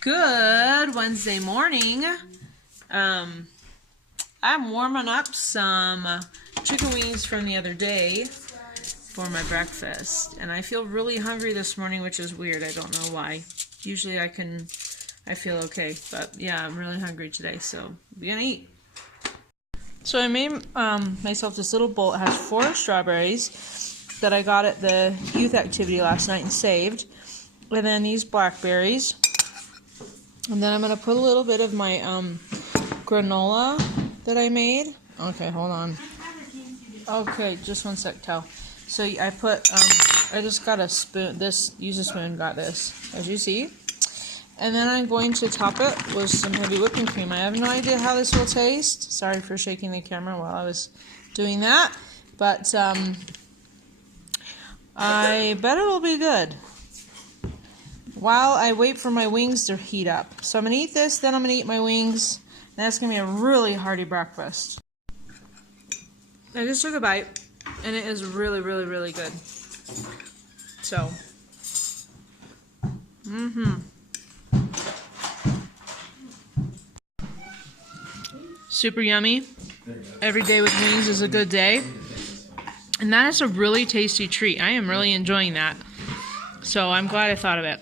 Good Wednesday morning. I'm warming up some chicken wings from the other day for my breakfast, and I feel really hungry this morning, which is weird. I don't know why. Usually I feel okay, but yeah, I'm really hungry today, so we're gonna eat. So I made myself this little bowl. It has 4 strawberries that I got at the youth activity last night and saved, and then these blackberries. And then I'm going to put a little bit of my granola that I made. Okay, hold on. Okay, just one sec, Cal. So I put, I just got a spoon. Use a spoon, got this, as you see. And then I'm going to top it with some heavy whipping cream. I have no idea how this will taste. Sorry for shaking the camera while I was doing that. But I bet it will be good. While I wait for my wings to heat up. So I'm going to eat this, then I'm going to eat my wings, and that's going to be a really hearty breakfast. I just took a bite, and it is really, really, really good. So, super yummy. Every day with wings is a good day. And that is a really tasty treat. I am really enjoying that. So I'm glad I thought of it.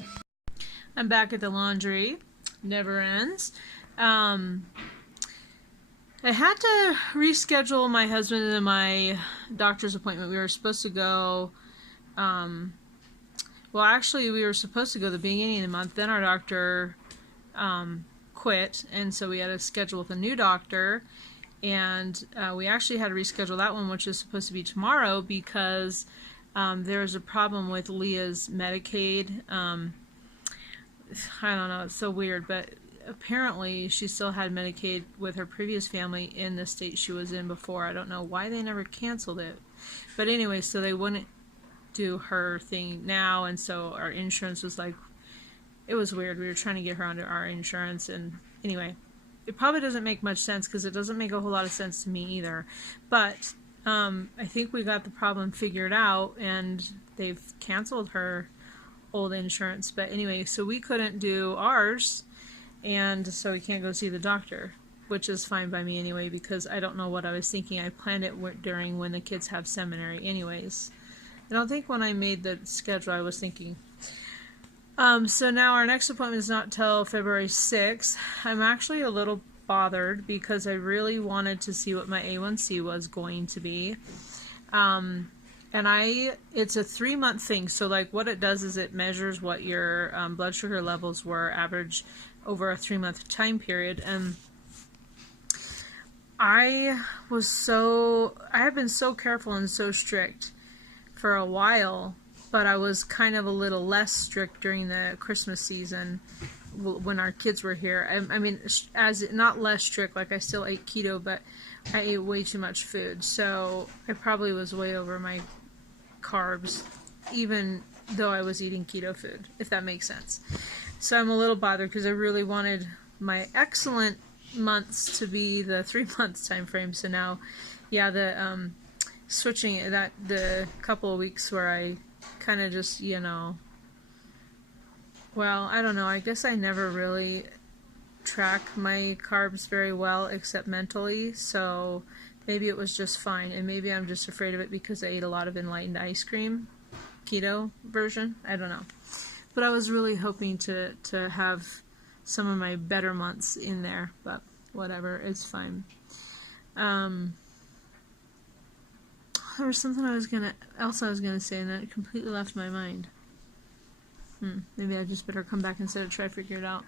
I'm back at the laundry. Never ends. I had to reschedule my husband and my doctor's appointment. We were supposed to go, well, actually, we were supposed to go the beginning of the month. Then our doctor quit, and so we had to schedule with a new doctor. And we actually had to reschedule that one, which is supposed to be tomorrow, because there was a problem with Leah's Medicaid. I don't know, it's so weird, but apparently she still had Medicaid with her previous family in the state she was in before. I don't know why they never canceled it. But anyway, so they wouldn't do her thing now, and so our insurance was like, it was weird. We were trying to get her onto our insurance, and anyway, it probably doesn't make much sense because it doesn't make a whole lot of sense to me either. But I think we got the problem figured out, and they've canceled her old insurance. But anyway, so we couldn't do ours, and so we can't go see the doctor, which is fine by me anyway, because I don't know what I was thinking. I planned it during when the kids have seminary anyways. I don't think when I made the schedule I was thinking. So now our next appointment is not till February 6th. I'm actually a little bothered because I really wanted to see what my A1C was going to be. And it's a 3-month thing. So like what it does is it measures what your blood sugar levels were average over a 3-month time period. And I have been so careful and so strict for a while, but I was kind of a little less strict during the Christmas season when our kids were here. I mean, not less strict, like I still ate keto, but I ate way too much food. So I probably was way over my carbs, even though I was eating keto food, if that makes sense. So I'm a little bothered because I really wanted my excellent months to be the 3 months time frame. So now, yeah, the switching that the couple of weeks where I kind of just, well, I don't know. I guess I never really track my carbs very well except mentally, so maybe it was just fine, and maybe I'm just afraid of it because I ate a lot of enlightened ice cream, keto version. I don't know. But I was really hoping to have some of my better months in there, but whatever, it's fine. There was something else I was gonna say, and then it completely left my mind. Maybe I just better come back instead of try to figure it out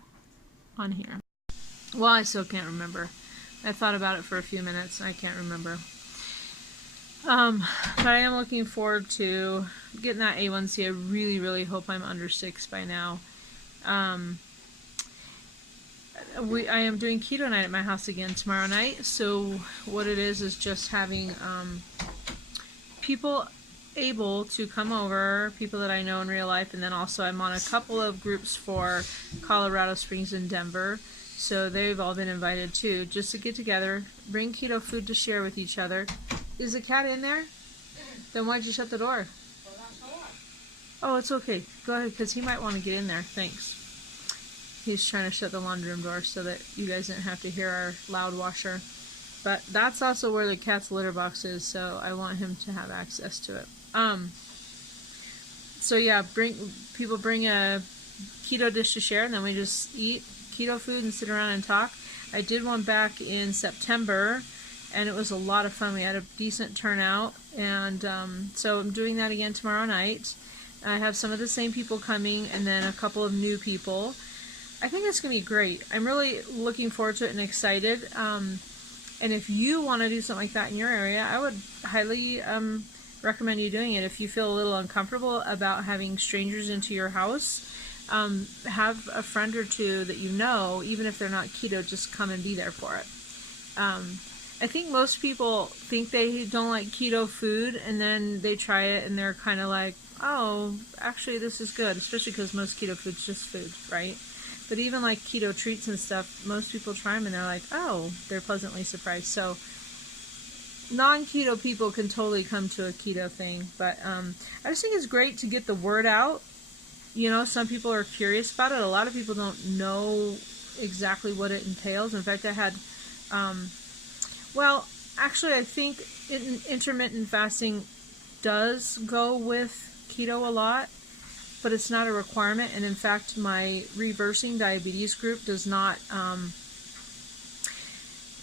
on here. Well, I still can't remember. I thought about it for a few minutes, and I can't remember. But I am looking forward to getting that A1C. I really, really hope I'm under 6 by now. I am doing keto night at my house again tomorrow night. So what it is just having people able to come over, people that I know in real life, and then also I'm on a couple of groups for Colorado Springs and Denver, so they've all been invited too, just to get together, bring keto food to share with each other. Is the cat in there? Then why'd you shut the door? Oh, it's okay. Go ahead, because he might want to get in there. Thanks. He's trying to shut the laundry room door so that you guys didn't have to hear our loud washer. But that's also where the cat's litter box is, so I want him to have access to it. So yeah, people bring a keto dish to share, and then we just eat keto food and sit around and talk. I did one back in September, and it was a lot of fun. We had a decent turnout, and so I'm doing that again tomorrow night. I have some of the same people coming, and then a couple of new people. I think it's going to be great. I'm really looking forward to it and excited. And if you want to do something like that in your area, I would highly recommend you doing it. If you feel a little uncomfortable about having strangers into your house, have a friend or two that you know, even if they're not keto, just come and be there for it. I think most people think they don't like keto food, and then they try it and they're kind of like, oh, actually this is good, especially because most keto food's just food, right? But even like keto treats and stuff, most people try them and they're like, oh, they're pleasantly surprised. So non-keto people can totally come to a keto thing. But I just think it's great to get the word out. You know, some people are curious about it. A lot of people don't know exactly what it entails. In fact, I had, well, actually, I think intermittent fasting does go with keto a lot, but it's not a requirement. And in fact, my reversing diabetes group does not,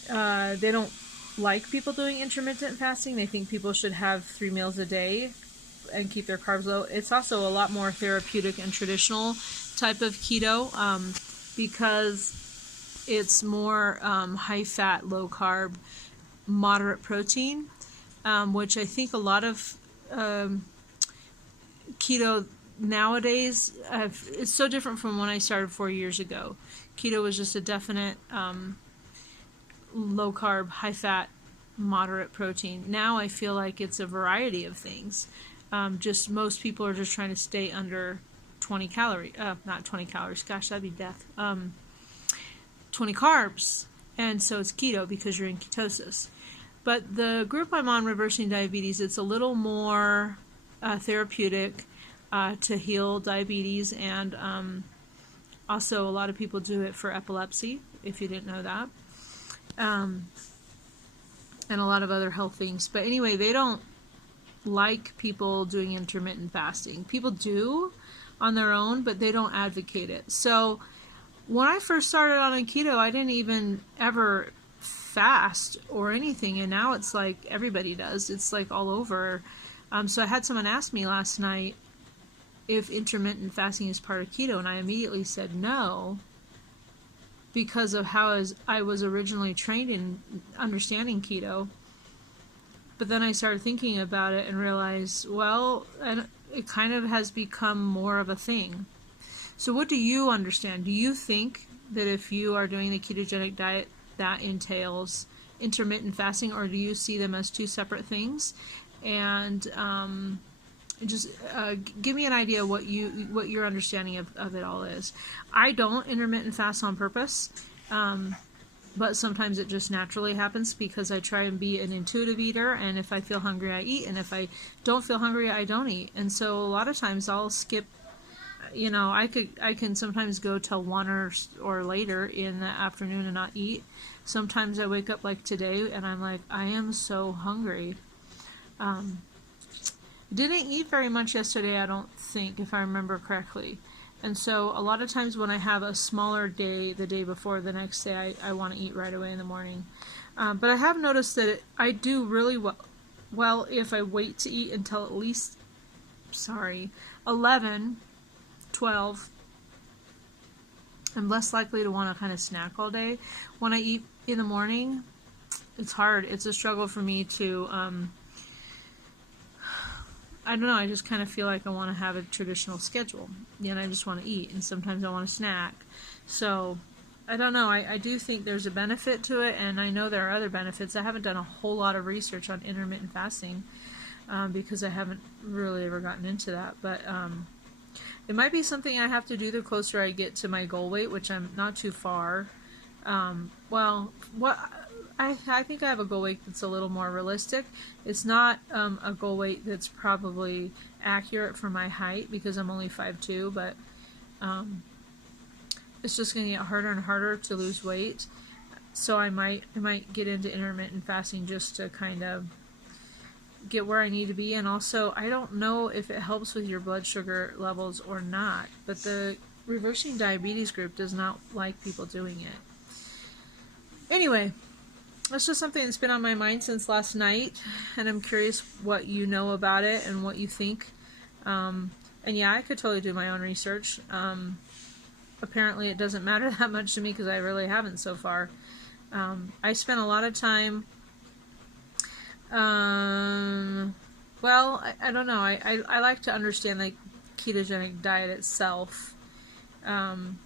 they don't like people doing intermittent fasting. They think people should have 3 meals a day and keep their carbs low. It's also a lot more therapeutic and traditional type of keto, because it's more high fat, low carb, moderate protein, which I think a lot of keto nowadays, it's so different from when I started 4 years ago. Keto was just a definite low carb, high fat, moderate protein. Now I feel like it's a variety of things. Just most people are just trying to stay under 20 calories, not 20 calories, gosh, that'd be death. 20 carbs. And so it's keto because you're in ketosis. But the group I'm on, Reversing Diabetes, it's a little more therapeutic to heal diabetes, and also a lot of people do it for epilepsy, if you didn't know that, and a lot of other health things. But anyway, they don't like people doing intermittent fasting. People do on their own, but they don't advocate it. So when I first started on a keto, I didn't even ever fast or anything, and now it's like everybody does. It's like all over. So I had someone ask me last night if intermittent fasting is part of keto, and I immediately said no, because of how I was originally trained in understanding keto. But then I started thinking about it and realized, well, it kind of has become more of a thing. So what do you understand? Do you think that if you are doing the ketogenic diet, that entails intermittent fasting, or do you see them as two separate things? And just give me an idea what your understanding of it all is. I don't intermittent fast on purpose, but sometimes it just naturally happens because I try and be an intuitive eater, and if I feel hungry, I eat, and if I don't feel hungry, I don't eat. And so a lot of times I'll skip. You know, I can sometimes go till 1 or later in the afternoon and not eat. Sometimes I wake up like today and I'm like, I am so hungry. Didn't eat very much yesterday, I don't think, if I remember correctly. And so a lot of times when I have a smaller day the day before, the next day I want to eat right away in the morning. But I have noticed that I do really well if I wait to eat until at least, 11, 12. I'm less likely to want to kind of snack all day. When I eat in the morning, it's hard. It's a struggle for me to, I don't know, I just kind of feel like I want to have a traditional schedule. And I just want to eat, and sometimes I want to snack. So, I don't know. I do think there's a benefit to it, and I know there are other benefits. I haven't done a whole lot of research on intermittent fasting because I haven't really ever gotten into that. But it might be something I have to do the closer I get to my goal weight, which I'm not too far. I think I have a goal weight that's a little more realistic. It's not a goal weight that's probably accurate for my height because I'm only 5'2", but it's just going to get harder and harder to lose weight. So I might get into intermittent fasting just to kind of get where I need to be. And also, I don't know if it helps with your blood sugar levels or not, but the Reversing Diabetes group does not like people doing it. Anyway, that's just something that's been on my mind since last night, and I'm curious what you know about it and what you think. And yeah, I could totally do my own research. Apparently it doesn't matter that much to me because I really haven't so far. I spent a lot of time, well, I don't know. I like to understand the ketogenic diet itself, and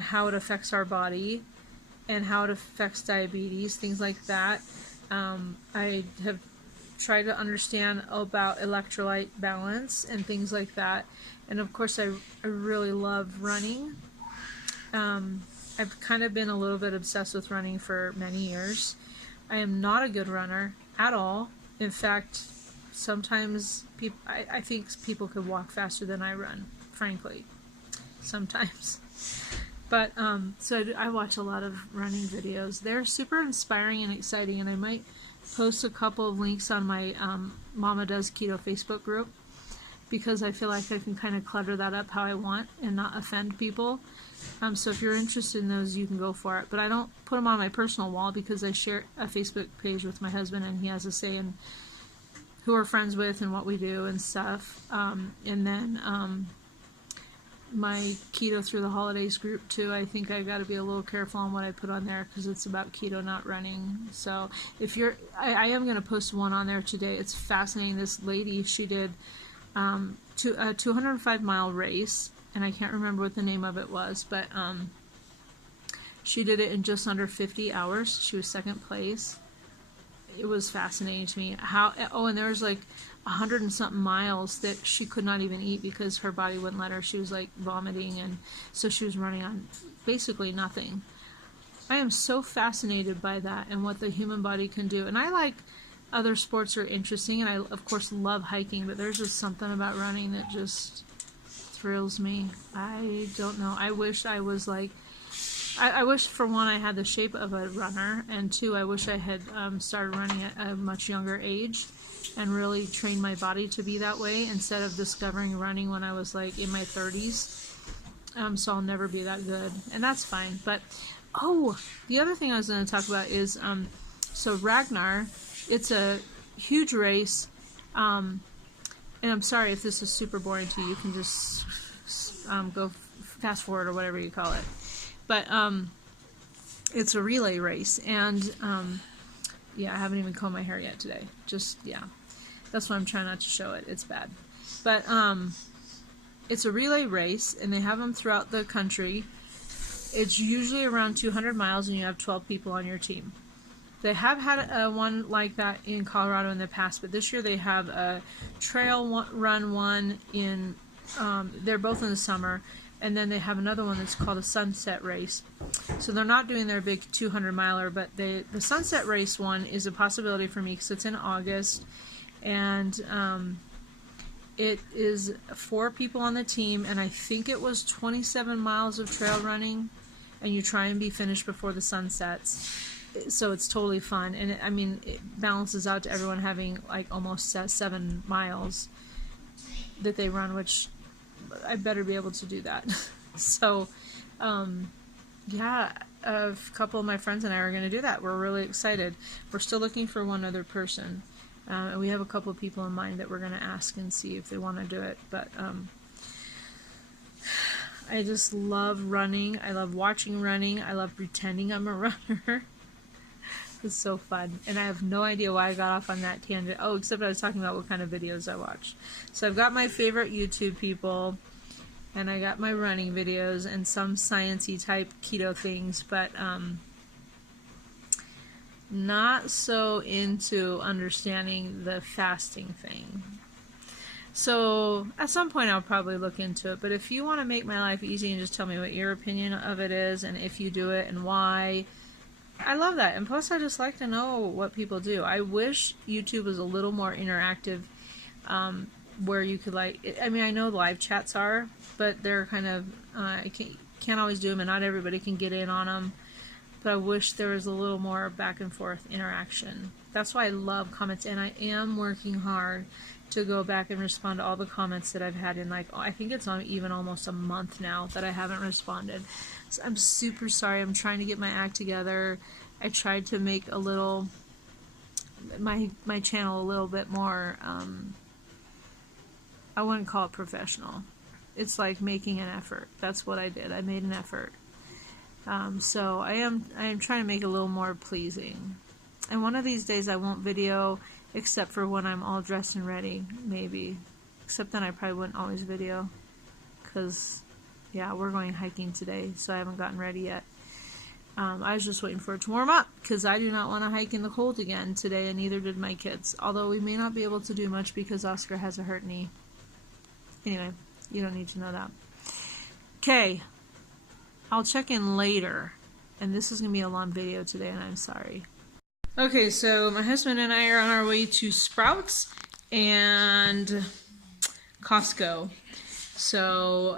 how it affects our body and how it affects diabetes, things like that. I have tried to understand about electrolyte balance and things like that. And of course, I really love running. I've kind of been a little bit obsessed with running for many years. I am not a good runner at all. In fact, sometimes I think people could walk faster than I run, frankly. Sometimes. But, so I watch a lot of running videos. They're super inspiring and exciting, and I might post a couple of links on my Mama Does Keto Facebook group, because I feel like I can kind of clutter that up how I want and not offend people. So if you're interested in those, you can go for it. But I don't put them on my personal wall because I share a Facebook page with my husband, and he has a say in who we're friends with and what we do and stuff. And then my Keto Through the Holidays group too. I think I've got to be a little careful on what I put on there because it's about keto, not running. So if you're, I am going to post one on there today. It's fascinating. This lady, she did a 205-mile race, and I can't remember what the name of it was, but she did it in just under 50 hours. She was second place. It was fascinating to me. And there was like 100 and something miles that she could not even eat because her body wouldn't let her. She was like vomiting, and so she was running on basically nothing. I am so fascinated by that and what the human body can do. And I like other sports are interesting, and I of course love hiking, but there's just something about running that just thrills me. I don't know. I wish I was like, I wish, for one, I had the shape of a runner, and two, I wish I had started running at a much younger age and really trained my body to be that way instead of discovering running when I was like in my 30s. So I'll never be that good, and that's fine. But the other thing I was going to talk about is so Ragnar. It's a huge race, and I'm sorry if this is super boring to you. You can just go fast forward or whatever you call it. But it's a relay race, and yeah, I haven't even combed my hair yet today. That's why I'm trying not to show it. It's bad. But it's a relay race, and they have them throughout the country. It's usually around 200 miles, and you have 12 people on your team. They have had one like that in Colorado in the past, but this year they have a trail run one in, they're both in the summer, and then they have another one that's called a sunset race. So they're not doing their big 200-miler, but the sunset race one is a possibility for me because it's in August, and it is 4 people on the team, and I think it was 27 miles of trail running, and you try and be finished before the sun sets. So it's totally fun, and it balances out to everyone having like almost 7 miles that they run, which I better be able to do that. So, yeah, a couple of my friends and I are going to do that. We're really excited. We're still looking for one other person, and we have a couple of people in mind that we're going to ask and see if they want to do it. But I just love running. I love watching running. I love pretending I'm a runner. It's so fun, and I have no idea why I got off on that tangent. Except I was talking about what kind of videos I watch. So I've got my favorite YouTube people, and I got my running videos and some science-y type keto things, but not so into understanding the fasting thing. So at some point I'll probably look into it, but if you want to make my life easy and just tell me what your opinion of it is and if you do it and why, I love that. And plus, I just like to know what people do. I wish YouTube was a little more interactive, where you could I know live chats are, but they're kind of, I can't always do them, and not everybody can get in on them. But I wish there was a little more back and forth interaction. That's why I love comments, and I am working hard to go back and respond to all the comments that I've had in, like, I think it's on even almost a month now that I haven't responded. So I'm super sorry. I'm trying to get my act together. I tried to make a little, my channel a little bit more, I wouldn't call it professional. It's like making an effort. That's what I did. I made an effort. So I am trying to make it a little more pleasing. And one of these days I won't video except for when I'm all dressed and ready, maybe. Except then I probably wouldn't always video. Because, yeah, we're going hiking today, so I haven't gotten ready yet. I was just waiting for it to warm up, because I do not want to hike in the cold again today, and neither did my kids. Although we may not be able to do much because Oscar has a hurt knee. Anyway, you don't need to know that. Okay, I'll check in later. And this is going to be a long video today, and I'm sorry. Okay, so my husband and I are on our way to Sprouts and Costco. So,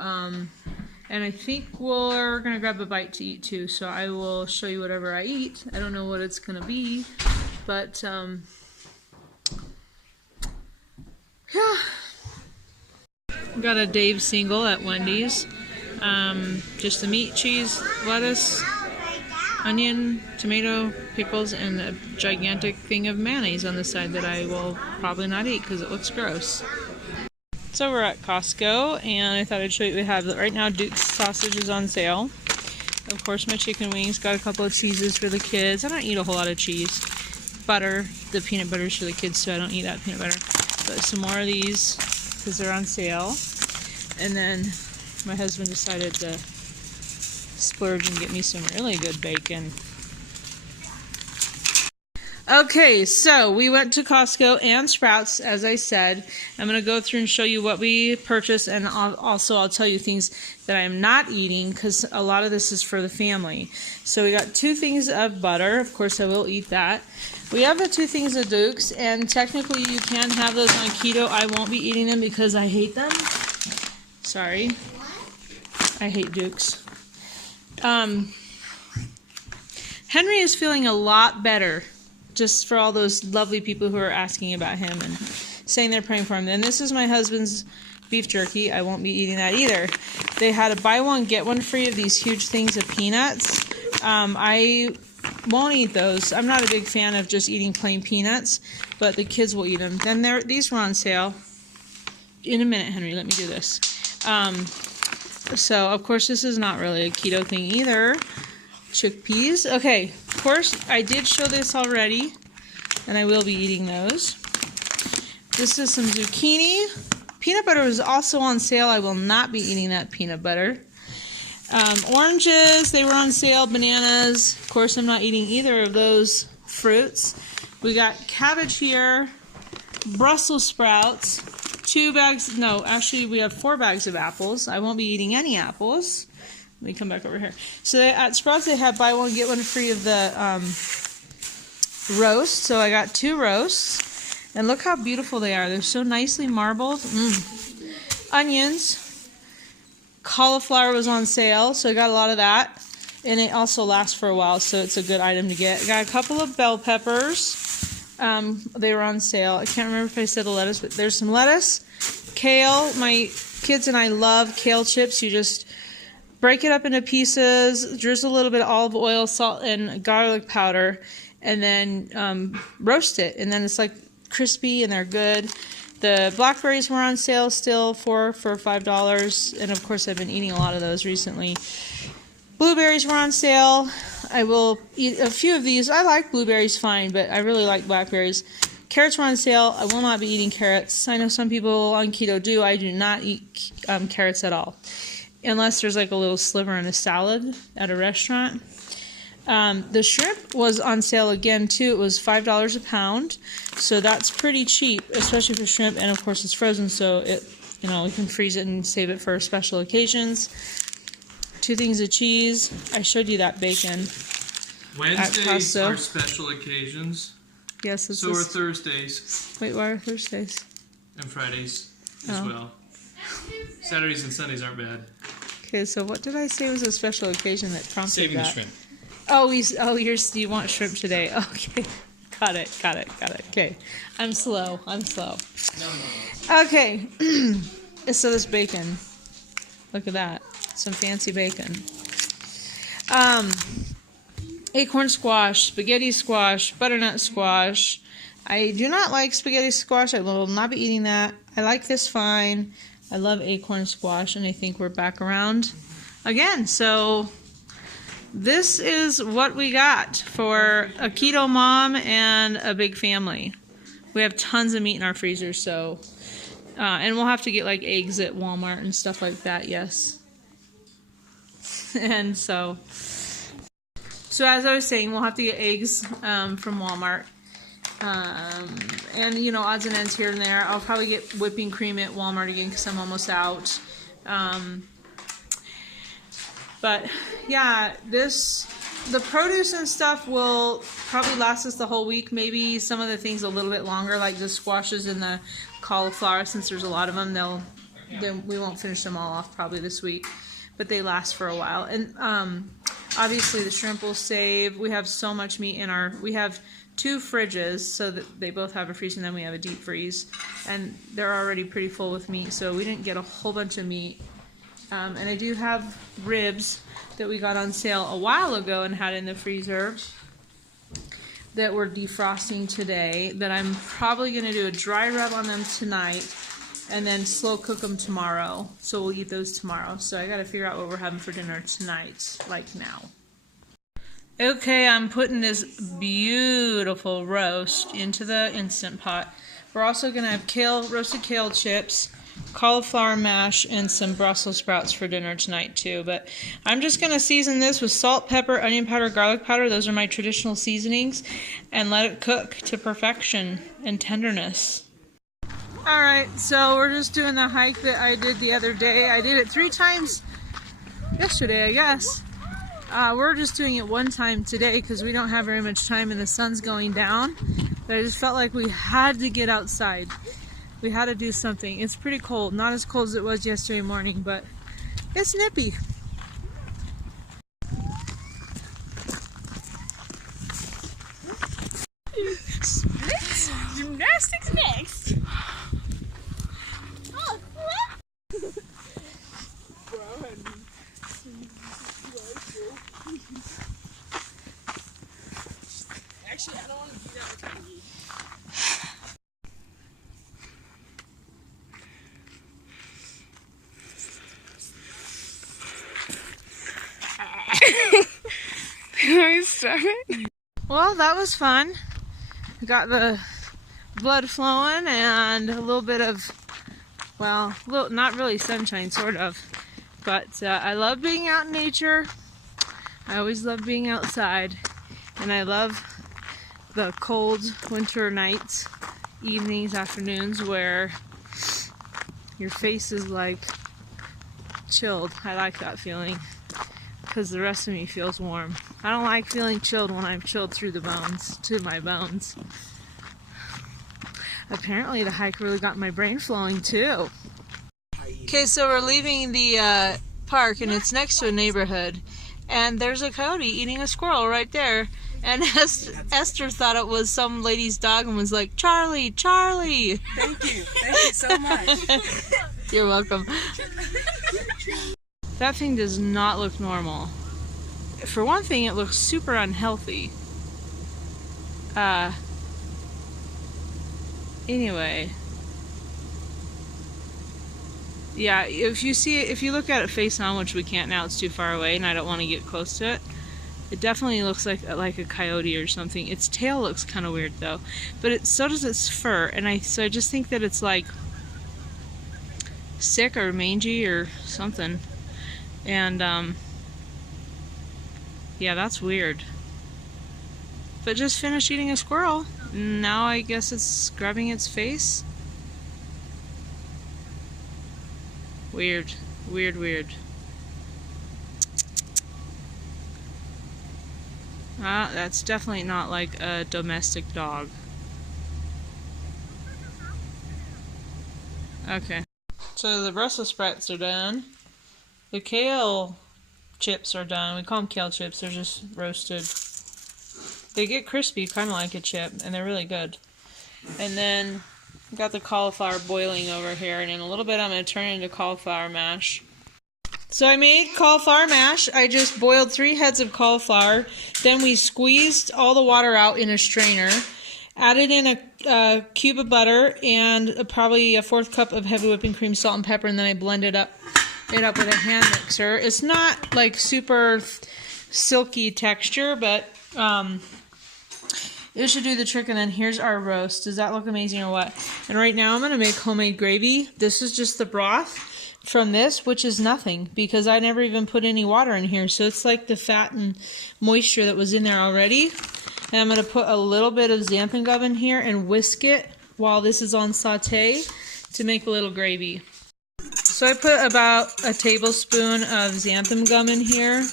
and I think we're going to grab a bite to eat too, so I will show you whatever I eat. I don't know what it's going to be, but, yeah. Got a Dave single at Wendy's. Just the meat, cheese, lettuce, onion, tomato, pickles, and a gigantic thing of mayonnaise on the side that I will probably not eat because it looks gross. So we're at Costco, and I thought I'd show you what we have. Right now, Duke's sausage is on sale. Of course, my chicken wings. Got a couple of cheeses for the kids. I don't eat a whole lot of cheese. Butter. The peanut butter is for the kids, so I don't eat that peanut butter. But some more of these because they're on sale. And then my husband decided to splurge and get me some really good bacon. Okay, so we went to Costco and Sprouts, as I said. I'm going to go through and show you what we purchased, and I'll tell you things that I'm not eating, because a lot of this is for the family. So we got 2 things of butter. Of course, I will eat that. We have the 2 things of Duke's, and technically you can have those on keto. I won't be eating them because I hate them. Sorry. I hate Duke's. Henry is feeling a lot better, just for all those lovely people who are asking about him and saying they're praying for him. And this is my husband's beef jerky. I won't be eating that either. They had a buy one, get one free of these huge things of peanuts. I won't eat those. I'm not a big fan of just eating plain peanuts, but the kids will eat them. Then these were on sale. In a minute, Henry, let me do this. So, of course, this is not really a keto thing either. Chickpeas. Okay, of course, I did show this already, and I will be eating those. This is some zucchini. Peanut butter is also on sale. I will not be eating that peanut butter. Oranges, they were on sale. Bananas. Of course, I'm not eating either of those fruits. We got cabbage here. Brussels sprouts. 2 bags. No, actually, we have 4 bags of apples. I won't be eating any apples. Let me come back over here. So at Sprouts, they have buy one, get one free of the roast. So I got 2 roasts. And look how beautiful they are. They're so nicely marbled. Onions. Cauliflower was on sale, so I got a lot of that. And it also lasts for a while, so it's a good item to get. I got a couple of bell peppers. They were on sale. I can't remember if I said the lettuce, but there's some lettuce. Kale. My kids and I love kale chips. You just break it up into pieces, drizzle a little bit of olive oil, salt, and garlic powder, and then roast it. And then it's like crispy, and they're good. The blackberries were on sale still for $5, and of course I've been eating a lot of those recently. Blueberries were on sale. I will eat a few of these. I like blueberries fine, but I really like blackberries. Carrots were on sale. I will not be eating carrots. I know some people on keto do. I do not eat carrots at all, unless there's like a little sliver in a salad at a restaurant. The shrimp was on sale again too. It was $5 a pound, so that's pretty cheap, especially for shrimp. And of course, it's frozen, so we can freeze it and save it for special occasions. 2 things of cheese. I showed you that bacon. Wednesdays are special occasions. Yes, so are Thursdays. Wait, why are Thursdays? And Fridays as well. Saturdays and Sundays aren't bad. Okay, so what did I say was a special occasion that prompted Saving that? the shrimp. Oh, you want shrimp today? Okay, got it. Okay, I'm slow. No. Okay, so this bacon. Look at that, some fancy bacon. Acorn squash, spaghetti squash, butternut squash. I do not like spaghetti squash. I will not be eating that. I like this fine. I love acorn squash, and I think we're back around again. So this is what we got for a keto mom and a big family. We have tons of meat in our freezer, so and we'll have to get like eggs at Walmart and stuff like that. Yes, and so as I was saying, we'll have to get eggs from Walmart. And you know, odds and ends here and there. I'll probably get whipping cream at Walmart again because I'm almost out. But yeah, the produce and stuff will probably last us the whole week. Maybe some of the things a little bit longer, like the squashes and the cauliflower. Since there's a lot of them, then we won't finish them all off probably this week. But they last for a while. And obviously the shrimp will save. We have so much meat we have 2 fridges, so that they both have a freezer, and then we have a deep freeze, and they're already pretty full with meat, so we didn't get a whole bunch of meat. And I do have ribs that we got on sale a while ago and had in the freezer that we're defrosting today, that I'm probably going to do a dry rub on them tonight and then slow cook them tomorrow, so we'll eat those tomorrow. So I got to figure out what we're having for dinner tonight, like now. Okay, I'm putting this beautiful roast into the Instant Pot. We're also going to have roasted kale chips, cauliflower mash, and some Brussels sprouts for dinner tonight too. But I'm just going to season this with salt, pepper, onion powder, garlic powder. Those are my traditional seasonings. And let it cook to perfection and tenderness. Alright, so we're just doing the hike that I did the other day. I did it 3 times yesterday, I guess. We're just doing it 1 time today because we don't have very much time and the sun's going down. But I just felt like we had to get outside. We had to do something. It's pretty cold. Not as cold as it was yesterday morning, but it's nippy. Splits gymnastics next. Oh, actually, I don't want to do that with Maggie. Can I start it? Well, that was fun. We got the blood flowing and a little bit of, well, not really sunshine, sort of. But I love being out in nature. I always love being outside. And I love the cold winter nights, evenings, afternoons where your face is like chilled. I like that feeling because the rest of me feels warm. I don't like feeling chilled when I'm chilled through the bones, to my bones. Apparently the hike really got my brain flowing too. Okay, so we're leaving the park and it's next to a neighborhood. And there's a coyote eating a squirrel right there. And Esther thought it was some lady's dog and was like, "Charlie, Charlie!" Thank you so much. You're welcome. That thing does not look normal. For one thing, it looks super unhealthy. Anyway. Yeah, if you look at it face on, which we can't now, it's too far away and I don't want to get close to it. It definitely looks like a coyote or something. Its tail looks kind of weird though, but so does its fur. And so I just think that it's like sick or mangy or something. And yeah, that's weird. But just finished eating a squirrel. Now I guess it's grabbing its face. Weird, weird, weird. That's definitely not like a domestic dog. Okay. So the Brussels sprouts are done. The kale chips are done. We call them kale chips. They're just roasted. They get crispy, kind of like a chip, and they're really good. And then got the cauliflower boiling over here, and in a little bit I'm going to turn it into cauliflower mash. So I made cauliflower mash. I just boiled 3 heads of cauliflower. Then we squeezed all the water out in a strainer. Added in a cube of butter and probably a 1/4 cup of heavy whipping cream, salt, and pepper, and then I blended it up with a hand mixer. It's not like super silky texture, but it should do the trick. And then here's our roast. Does that look amazing or what? And right now I'm going to make homemade gravy. This is just the broth from this, which is nothing because I never even put any water in here. So it's like the fat and moisture that was in there already. And I'm going to put a little bit of xanthan gum in here and whisk it while this is on saute to make a little gravy. So I put about a tablespoon of xanthan gum in here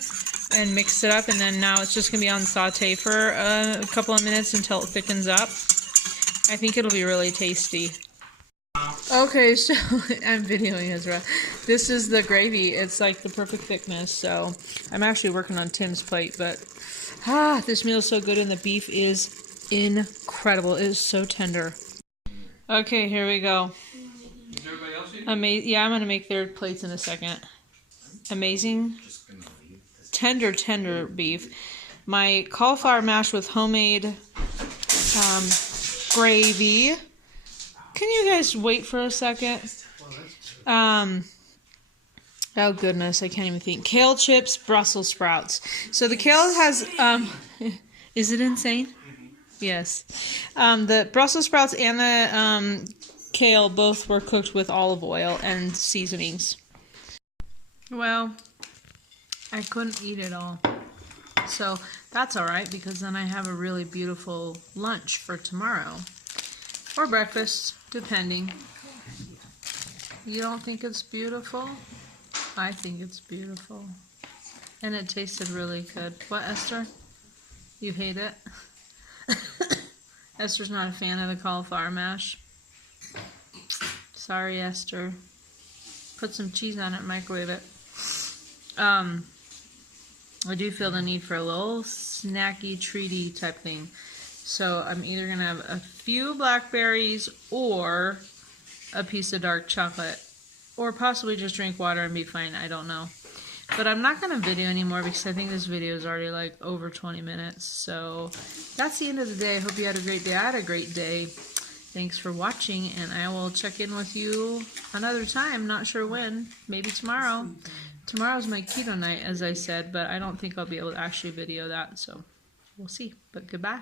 and mix it up, and then now it's just going to be on saute for a couple of minutes until it thickens up. I think it'll be really tasty. Okay, so I'm videoing Ezra. This is the gravy. It's like the perfect thickness, so I'm actually working on Tim's plate, but this meal is so good and the beef is incredible. It is so tender. Okay, here we go. Is everybody else eating? Yeah, I'm going to make their plates in a second. Amazing. Tender beef. My cauliflower mash with homemade gravy. Can you guys wait for a second? Oh goodness, I can't even think. Kale chips, Brussels sprouts. So the kale has, is it insane? Yes. The Brussels sprouts and the kale both were cooked with olive oil and seasonings. Well, I couldn't eat it all. So that's alright because then I have a really beautiful lunch for tomorrow. Or breakfast, depending. You don't think it's beautiful? I think it's beautiful. And it tasted really good. What, Esther? You hate it? Esther's not a fan of the cauliflower mash. Sorry, Esther. Put some cheese on it and microwave it. I do feel the need for a little snacky, treaty type thing. So I'm either going to have a few blackberries or a piece of dark chocolate. Or possibly just drink water and be fine. I don't know. But I'm not going to video anymore because I think this video is already like over 20 minutes. So that's the end of the day. I hope you had a great day. I had a great day. Thanks for watching, and I will check in with you another time. Not sure when. Maybe tomorrow. Tomorrow's my keto night, as I said, but I don't think I'll be able to actually video that. So we'll see. But goodbye.